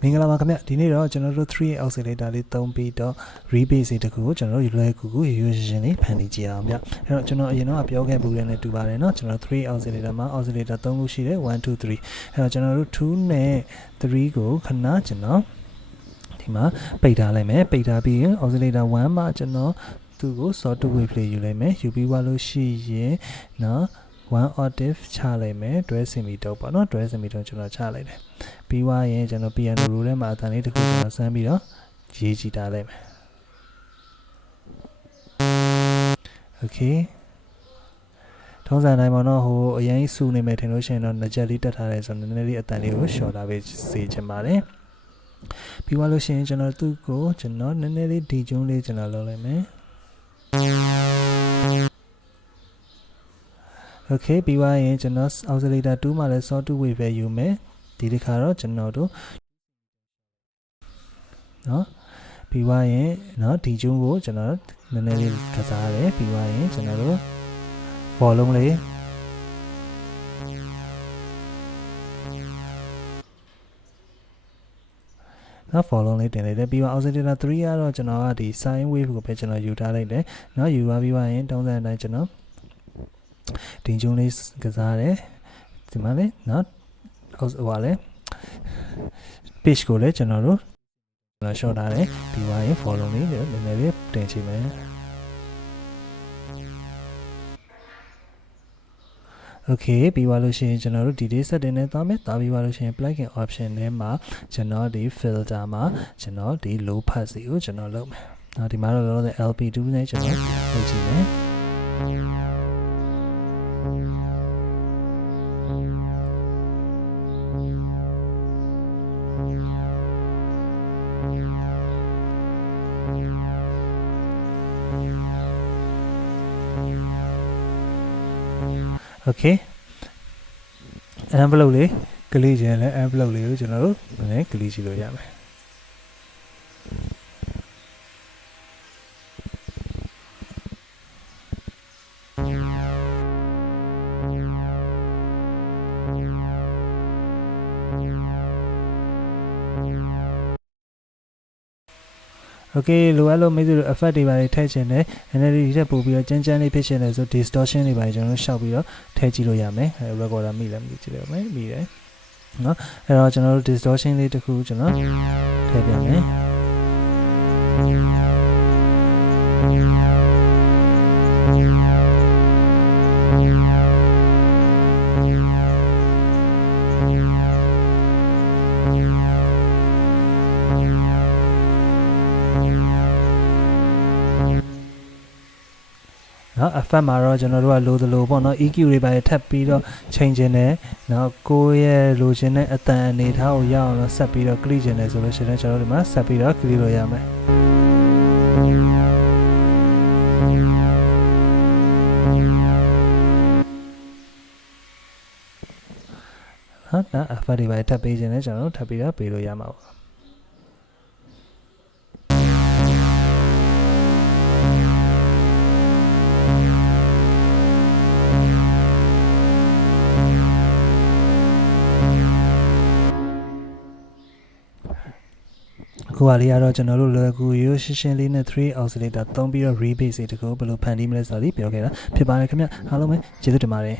မင်္ဂလာပါခင်ဗျဒီနေ့တော့ကျွန်တော်တို့3 oscillator လေးသုံးပြီးတော့ rebase တခုကိုကျွန်တော်တို့လွယ်ကူကူရွေးရှင်းလေးဖန်တီးကြည့်အောင်ဗျအဲ့တော့ကျွန်တော်အရင်တော့ပြောခဲ့ပူတဲ့နဲ့တူပါတယ်เนาะကျွန်တော်3 oscillator မှာ oscillator 3ခုရှိတယ်1 2 3အဲ့တော့ကျွန်တော်တို့2နဲ့3ကိုခဏကျွန်တော်ဒီမှာပိတ်ထားလိုက်မယ်ပိတ်ထားပြီးရင် oscillator 1မှာကျွန်တော်သူ့ကို sawtooth wave လေးယူလိုက်မယ်ယူပြီးသွားလို့ရှိရင်เนาะ1 octave ချလိုက်မယ်တွဲစင်မီတုပ်ပေါ့နော်တွဲစင်မီတုပ်ကျွန်တော်ချလိုက်တယ်ပြီးွားရင်ကျွန်တော် piano roll ထဲမှာအတန်လေးတစ်ခုကျွန်တော်ဆန်းပြီးတော့ရေးကြည့်ထားလိုက်မယ် okay ထုံးစံတိုင်းပေါ့နော်ဟိုအရင်စူနေမယ်ထင်လို့ရှိရင်တော့ငကြက်လေးတက်ထားတယ်ဆိုတော့နည်းနည်းလေးအတန်လေးကိုရှော့ထားပေးစေချင်ပါတယ်ပြီးွားလို့ရှိရင်ကျွန်တော်သူ့ကိုကျွန်တော်နည်းနည်းလေးဒီကျွန်းလေးကျွန်တော်လုပ်လိုက်မယ်okay ပြီးွားရင်ကျွန်တော် oscillator 2မှာလည်း sawtooth wave ပဲယူမယ်ဒီတစ်ခါတော့ကျွန်တော်တို့เนาะပြီးွားရင်เนาะဒီကျုံးကိုကျွန်တော်နည်းနည်းလေးကစားရတယ်ပြီးွားရင်ကျွန်တော်တို့ volume လေးနော် follow လေးတင်လိုက်တယ်ပြီးတော့ oscillator 3ကတော့ကျွန်တော်ကဒီ sine wave ကိုပဲကျွန်တော်ယူထားလိုက်တယ်เนาะယူသွားပြီးွားရင်တုံးစံအတိုင်းကျွန်တော်ဒီကျုံးလေးကစားတယ်ဒီမှာလေเนาะဟိုပါလေ page ကိုလည်းကျွန်တော်တို့short ထားတယ်ပြီးွားရင် follow လေးနည်းနည်းလေးတင်ချင်မယ် okay ပြီးွားလို့ရှိရင်ကျွန်တော်တို့ detail setting နဲ့သွားမယ်သွားပြီးွားလို့ရှိရင် plugin option ထဲမှာကျွန်တော်ဒီ filter မှာကျွန်တော်ဒီ low pass ကိုကျွန်တော်လုပ်မယ်။နောက်ဒီမှာတော့လောလောဆယ် LP2 နဲ့ကျွန်တော်လုပ်ကြည့်မယ်။ okay envelope လေးကလေးခြင်းလဲ envelope လေးကိုကျွန်တော်တို့နည်းကလေးကြည့်လို့ရမယ်okay လိုအပ်လို့မိတ်ဆွေတို့ effect တွေပါထည့်ချင်တယ် energy တွေထည့်ပို့ပြီးတော့ကြမ်းကြမ်းလေးဖြစ်ချင်တယ်ဆို distortion တွေပါကျွန်တော်တို့ရှောက်ပြီးတော့ထည့်ကြည့်လို့ရမယ် recorder မိလည်းမိကြည့်လို့ရမယ်မိတယ်เนาะအဲ့တော့ကျွန်တော်တို့ distortion လေးတစ်ခုကျွန်တော်ထည့်ပြမယ်နော် effect မှာတော့ကျွန်တော်တို့ကလိုသလိုပေါ့နော် EQ တွေပါထပ်ပြီးတော့ချိန်ချင်တယ်နော်ကိုယ့်ရဲ့လိုချင်တဲ့အတန်အနေထားကိုရအောင်လို့ဆက်ပြီးတော့ click ချင်တယ်ဆိုလို့ရှိရင်ကျွန်တော်တို့ဒီမှာဆက်ပြီးတော့ click လို့ရမယ်ဟာဒါ effect တွေပါထပ်ပေးချင်တယ်ကျွန်တော်တို့ထပ်ပြီးတော့ပေးလို့ရမှာပေါ့ခုပါလေးကတော့ကျွန်တော်တို့လွယ်ကူရိုးရှင်းရှင်းလေးနဲ့3 oscillator သုံးပြီးတော့ rebase တကူဘယ်လိုဖန်တီးမလဲဆိုတာလေးပြောခဲ့တာဖြစ်ပါတယ်ခင်ဗျအားလုံးပဲကျေးဇူးတင်ပါတယ်